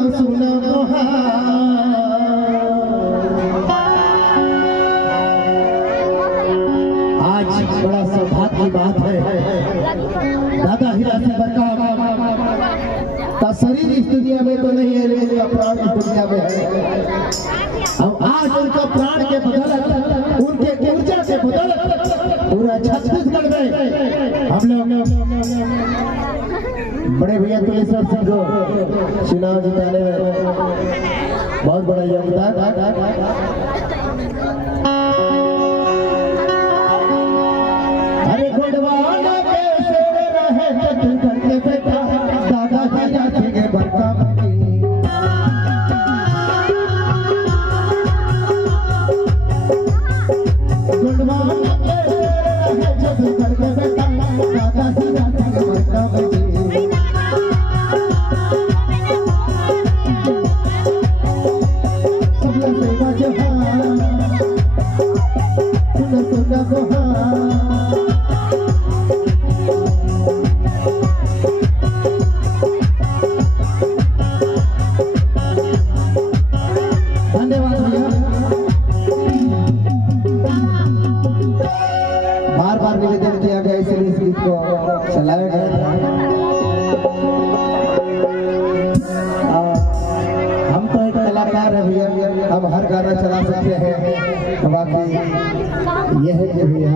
सुना आज बड़ा सौभाग्य की बात है। दादा हीरा सिंह बरकाम का शरीर इस दुनिया में तो नहीं है, लेकिन उनका प्राण इस दुनिया में है। अब आज उनका प्राण के बदौलत, उनके ऊर्जा के बदौलत पूरा छत्तीसगढ़ में हम लोग बड़े भैया तुलेश्वर सिंह को चुनाव जिताने में बहुत बड़ा योगदान। अरे गोडवाना के शेर रहे छत्तीसगढ़ के बेटा, दादा हीरा सिंह बरकाम की। गोडवाना के शेर रहे छत्तीसगढ़ के बेटा, दादा हीरा सिंह बरकाम की। बार बार निवेदन किया गया, इसलिए इस गीत को चलाया गया। हम तो एक कलाकार है भैया, हम हर गाना चला सकते हैं, बाकी यह है भैया।